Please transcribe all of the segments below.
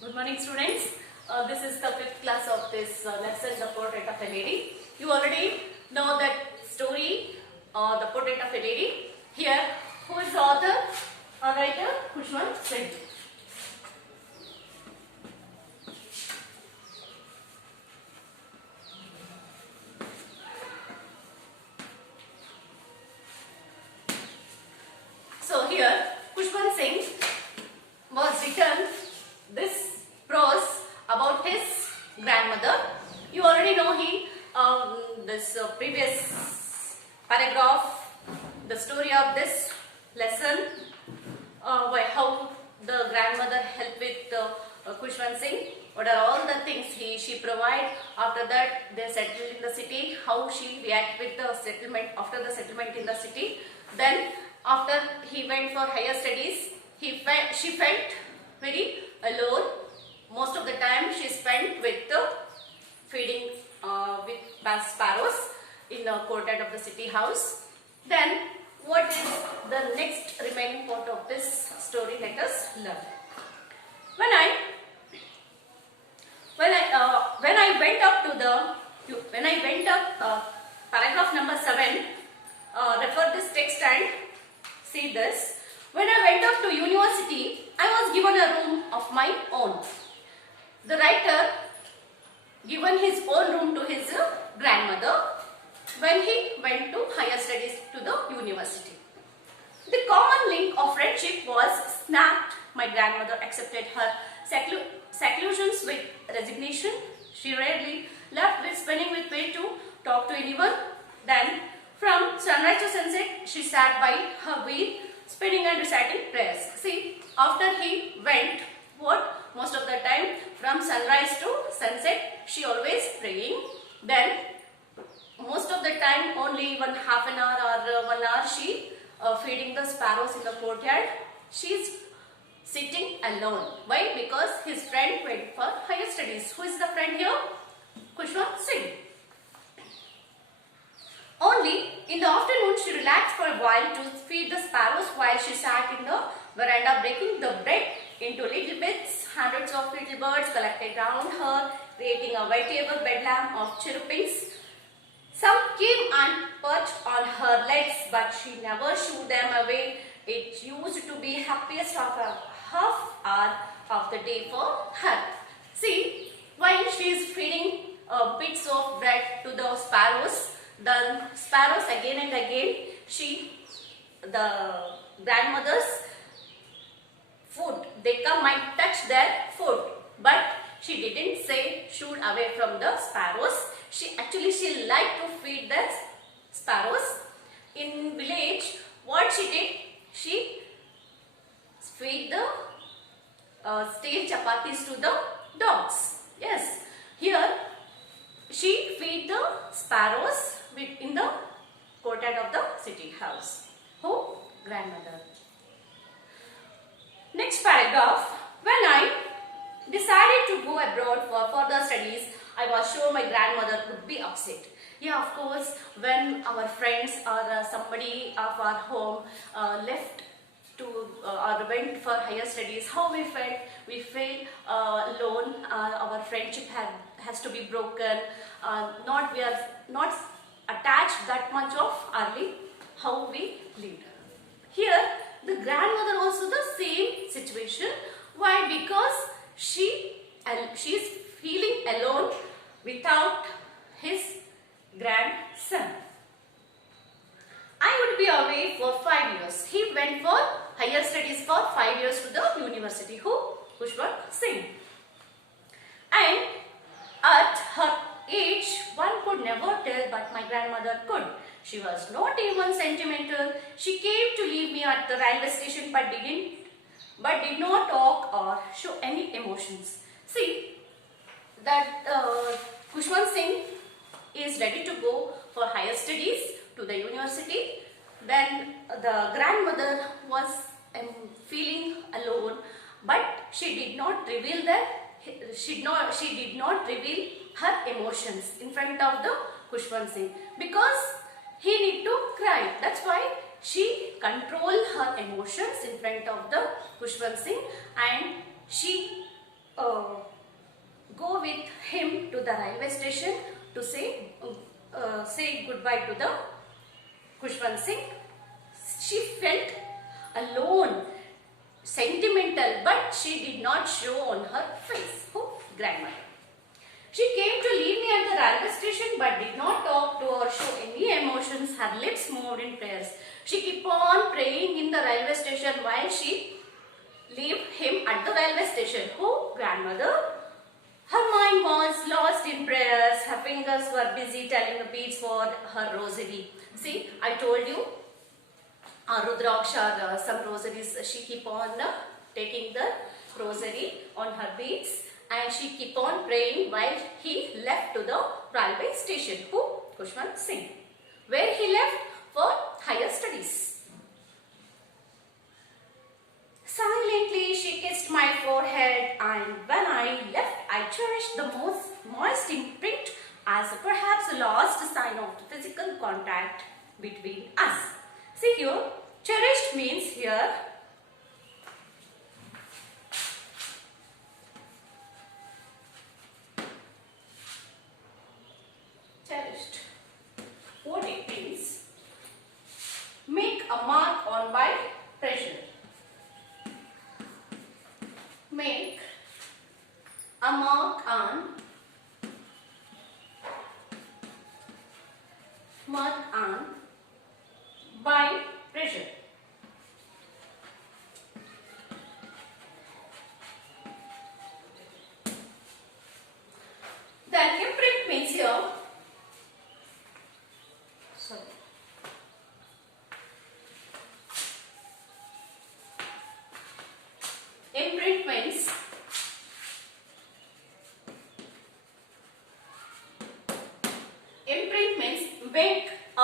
Good morning, students. This is the fifth class of this lesson, The Portrait of a Lady. You already know that story, The Portrait of a Lady. Here, who is the author or writer? Khushwant Singh. So here, Khushwant Singh was written this prose about his grandmother. You already know this previous paragraph, the story of this lesson, how the grandmother helped with Khushwant Singh. What are all the things she provide. After that, they settled in the city. How she reacted with the settlement after the settlement in the city. Then, after he went for higher studies, she felt very alone. Most of the time, she spent with feeding with sparrows in the courtyard of the city house. Then, what is the next remaining part of this story? Let us learn. When I went up paragraph number 7, refer this text and see this. When I went up to university, I was given a room of my own. The writer given his own room to his grandmother when he went to higher studies to the university. The common link of friendship was snapped. My grandmother accepted her seclusions with resignation. She rarely left with spending with way to talk to anyone. Then, from sunrise to sunset, she sat by her wheel, spinning and reciting prayers. See, after he went, most of the time, from sunrise to sunset, she always praying. Then, most of the time, only 1/2 hour or 1 hour, she feeding the sparrows in the courtyard. She's sitting alone. Why? Because his friend went for higher studies. Who is the friend here? Khushwant Singh. Only in the afternoon she relaxed for a while to feed the sparrows while she sat in the veranda breaking the bread into little bits. Hundreds of little birds collected round her, creating a veritable bedlam of chirrupings. Some came and perched on her legs, but she never shooed them away. It used to be happiest of a half hour of the day for her. See, while she is feeding bits of bread to the sparrows again and again, the grandmother's food, they come and touch their food, but she didn't say shoot away from the sparrows. She liked to feed the sparrows. In village, what she did, she feed the stale chapatis to the dogs. Yes, here she feed the sparrows in the courtyard of the city house. Who? Grandmother. Next paragraph. When I decided to go abroad for further studies, I was sure my grandmother would be upset. Yeah, of course, when our friends or somebody of our home left to or went for higher studies, how we felt? We felt alone. Our friendship has to be broken. We are not attached that much of early how we lived. Here, the grandmother also the same situation. Why? Because she is feeling alone without his grandson. I would be away for 5 years. He went for higher studies for 5 years to the university. Who? Khushwant Singh. And at her age, one could never tell, but my grandmother could. She was not even sentimental. She came to leave me at the railway station, but did not talk or show any emotions. See that Khushwant Singh is ready to go for higher studies to the university. Then the grandmother was feeling alone, but she did not reveal her emotions in front of the Khushwant Singh because he need to cry. That's why she controlled her emotions in front of the Khushwant Singh, and she uh, go with him to the railway station to say goodbye to the Khushwant Singh. She felt alone, sentimental, but she did not show on her face. Oh, grandmother. She came to leave me at the railway station but did not talk to or show any emotions. Her lips moved in prayers. She kept on praying in the railway station while she left him at the railway station. Oh, grandmother. Her mind was lost in prayers. Her fingers were busy telling the beads for her rosary. See, I told you, Rudraksha, some rosaries, she keep on taking the rosary on her beads. And she kept on praying while he left to the railway station. Who? Khushwant Singh. Where he left for higher studies. Silently she kissed my forehead, and when I left I cherished the most moist imprint as perhaps a last sign of physical contact between us. See here, cherished means here cherished. What it means? Make a mark on by pressure. Make a mark on by pressure. Then imprint means here. Sorry. Imprint means make a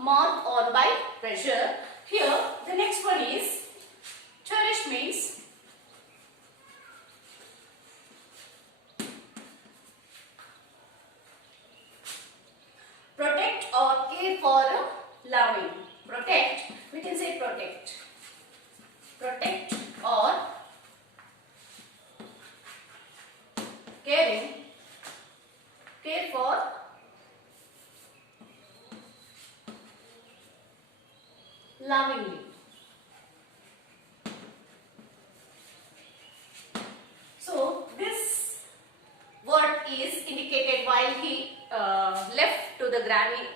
mark on by pressure. Here the next one is cherished means protect or care for loving. Protect, we can say protect. Protect or caring, care for lovingly. So this word is indicated while he left to the granny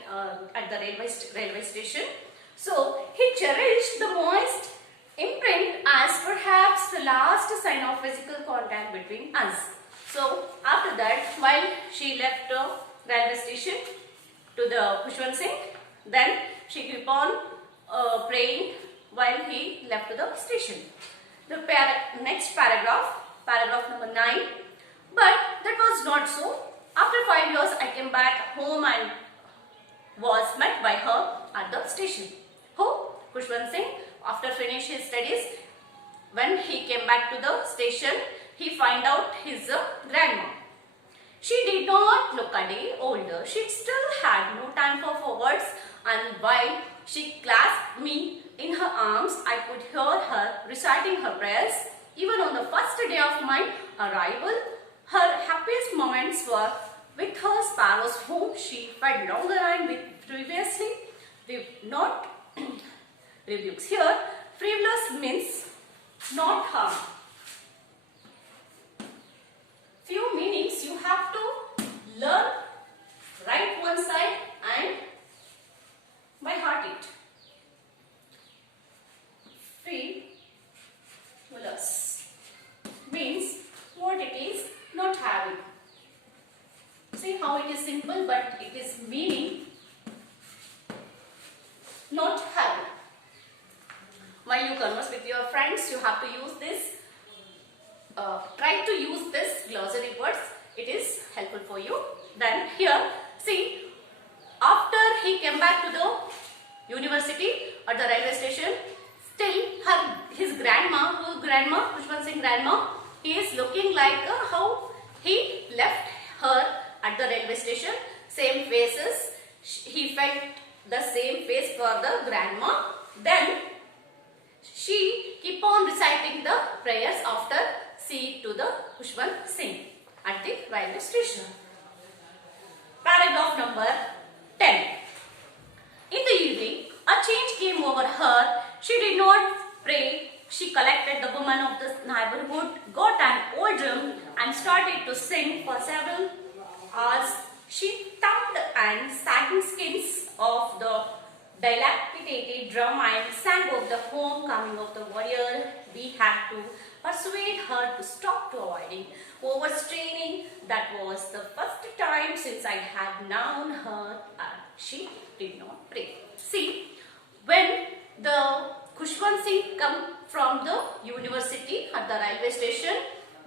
at the railway station. So he cherished the moist imprint as perhaps the last sign of physical contact between us. So after that, while she left the railway station to the Khushwant Singh, then she kept on praying while he left to the station. The next paragraph number 9. But that was not so. After 5 years, I came back home and was met by her at the station. Who? Khushwant Singh. After finishing his studies, when he came back to the station, he found out his grandma. She did not look a day older. She still had no time for words, and while she clasped me in her arms, I could hear her reciting her prayers. Even on the first day of my arrival, her happiest moments were with her sparrows whom she fed longer and with previously not rebukes. Here, frivolous means not harm. Few meanings you have to learn, write one side and by heart it. Frivolous means what it is not having. See how it is simple, but it is meaning not having. While you converse with your friends, you have to use this. Try to use this glossary words. It is helpful for you. Then here, see, after he came back to the university at the railway station, still his grandma, Khushwant Singh grandma, he is looking like how he left her at the railway station. Same faces. He felt the same face for the grandma. Then she keep on reciting the prayers after seat to the Khushwant Singh at the railway station. Paragraph number 10. In the evening, a change came over her. She did not pray. She collected the women of the neighborhood, got an old drum and started to sing for several hours. She thumped and satin skins of the dilapidated drum and sang of the homecoming of the warrior. We had to persuade her to stop to avoiding overstraining. That was the first time since I had known her. She did not pray. See, when the Khushwant Singh come from the university at the railway station,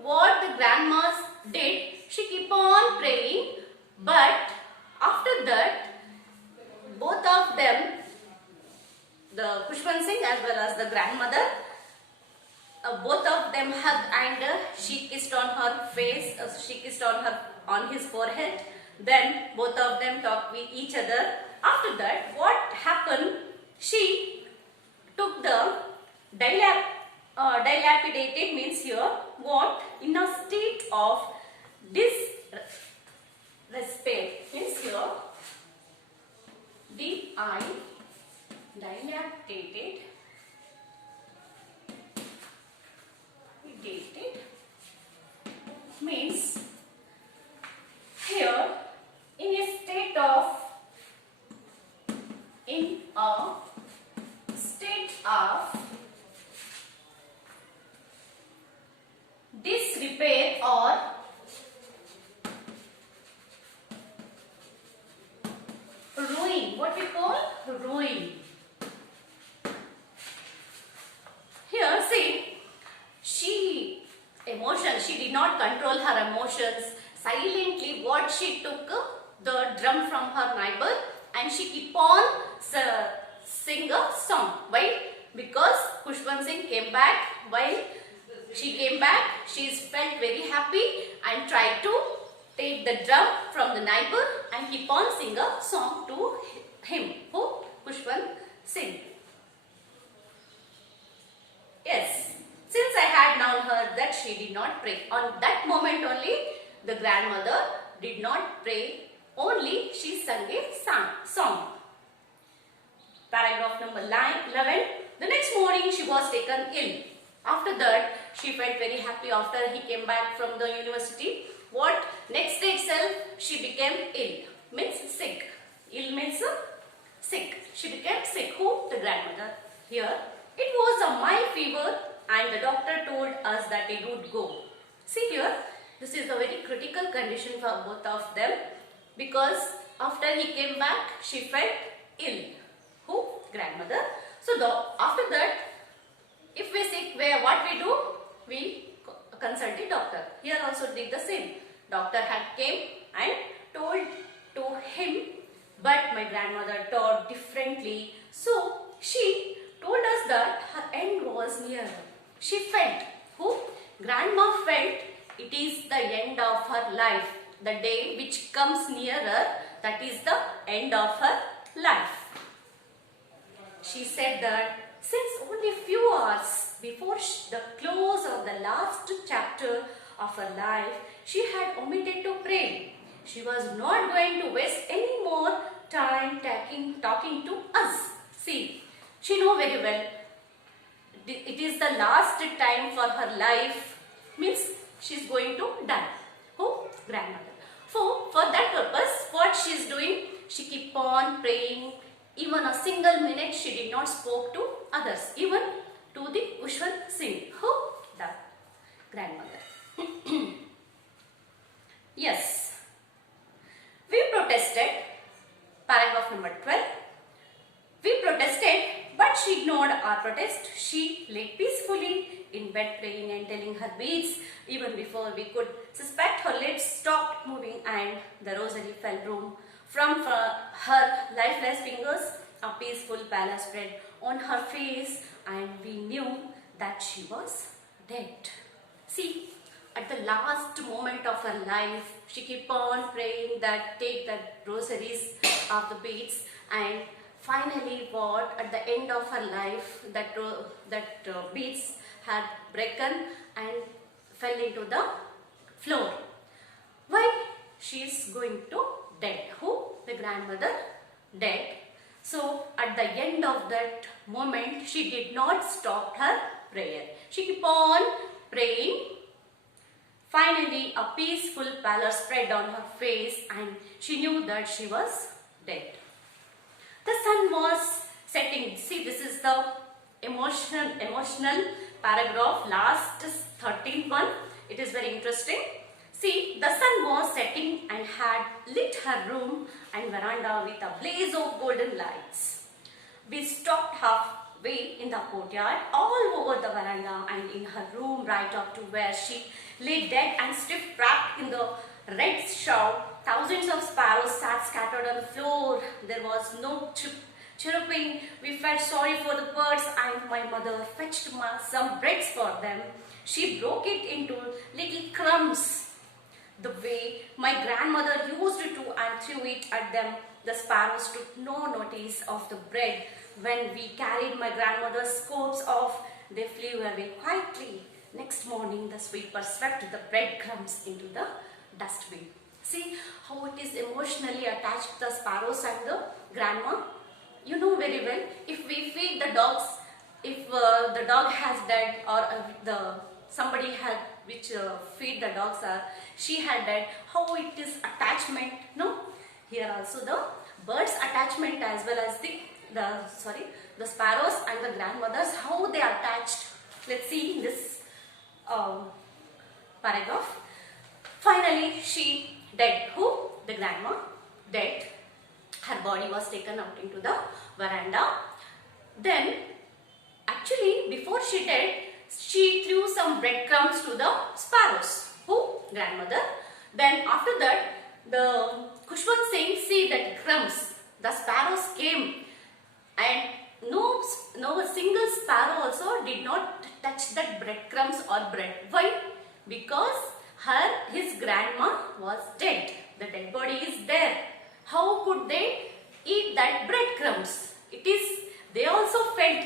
what the grandmas did, she keep on praying, but after that, both of them, the Khushwant Singh as well as the grandmother, both of them hugged and she kissed on her face, she kissed on his forehead. Then both of them talked with each other. After that, what happened? She took the dilapidated means here what in a state of disrespect means here dilapidated means here in a state of disrepair or ruin. What we call ruin. Here see, she did not control her emotions. Silently what she took the drum from her neighbor and she keep on sing a song. Why? Because Khushwant Singh came back. While she came back, she felt very happy and tried to take the drum from the neighbor and keep on sing a song to him. Who? Khushwant Singh. Yes. Since I had known her that she did not pray. On that moment only, the grandmother did not pray. Only she sang a song. Paragraph number 11. The next morning she was taken ill. After that, she felt very happy after he came back from the university. What? Next day itself, she became ill. Means sick. Ill means sick. She became sick. Who? The grandmother. Here, it was a mild fever and the doctor told us that it would go. See here, this is a very critical condition for both of them because after he came back, she felt ill. Who? Grandmother. So after that, if we sick, what we do? We consult the doctor. Here also did the same. Doctor had came and told to him, but my grandmother taught differently. So she told us that her end was near. She felt. Who? Grandma felt it is the end of her life. The day which comes nearer, that is the end of her life. She said that since only few hours before the close of the last chapter of her life, she had omitted to pray. She was not going to waste any more time talking to us. See, she know very well it is the last time for her life, means she is going to die. Who? Grandmother. For that purpose, what she is doing? She keep on praying. Even a single minute she did not spoke to others, even to the Khushwant Singh. Who? The grandmother. Yes. We protested. Paragraph number 12. We protested, but she ignored our protest. She lay peacefully in bed praying and telling her beads. Even before we could suspect, her lips stopped moving and the rosary fell from her lifeless fingers. A peaceful pallor spread on her face and we knew that she was dead. See, at the last moment of her life, she kept on praying that take the rosaries of the beads, and finally what? At the end of her life, that beads had broken and fell into the floor. Why? She is going to dead. Who? The grandmother dead. So at the end of that moment, she did not stop her prayer. She kept on praying. Finally, a peaceful pallor spread on her face and she knew that she was dead. The sun was setting. See, this is the emotional paragraph, last 13th one. It is very interesting. See, the sun was setting and had lit her room and veranda with a blaze of golden lights. We stopped halfway in the courtyard, all over the veranda and in her room, right up to where she lay dead and stiff wrapped in the red shawl. Thousands of sparrows sat scattered on the floor. There was no chirruping. We felt sorry for the birds and my mother fetched some breads for them. She broke it into little crumbs the way my grandmother used to and threw it at them. The sparrows took no notice of the bread. When we carried my grandmother's scraps off, they flew away quietly. Next morning, the sweeper swept the breadcrumbs into the dustbin. See how it is emotionally attached, the sparrows and the grandma. You know very well, if we feed the dogs, if the dog has died or somebody had which feed the dogs she had died, how it is attachment, no? Here also the birds attachment as well as the sparrows and the grandmothers, how they are attached. Let's see this paragraph. Finally, she dead. Who? The grandma dead. Her body was taken out into the veranda. Then, actually, before she died, she threw some breadcrumbs to the sparrows. Who? Grandmother. Then, after that, the Khushwant Singh see that crumbs. The sparrows came, and no single sparrow also did not touch that breadcrumbs or bread. Why? Because his grandma was dead. The dead body is there. How could they eat that breadcrumbs? They also felt.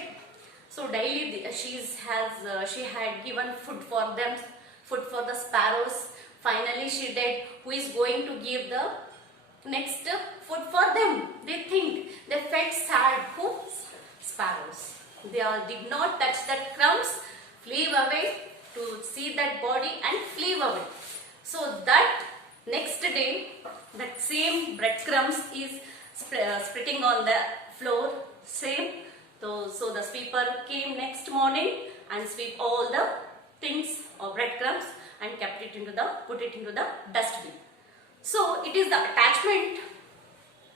So daily she had given food for them, food for the sparrows. Finally she dead. Who is going to give the next food for them? They think. They felt sad. Who? Sparrows. They all did not touch that crumbs, flew away to see that body and flew away. So that next day, that same breadcrumbs is spreading on the floor. Same. So the sweeper came next morning and sweep all the things or breadcrumbs and put it into the dustbin. So it is the attachment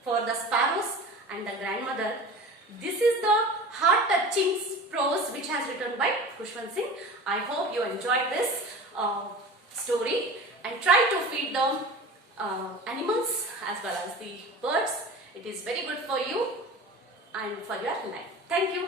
for the sparrows and the grandmother. This is the heart-touching prose which has written by Khushwant Singh. I hope you enjoyed this story and try to feed the animals as well as the birds. It is very good for you and for your life. Thank you.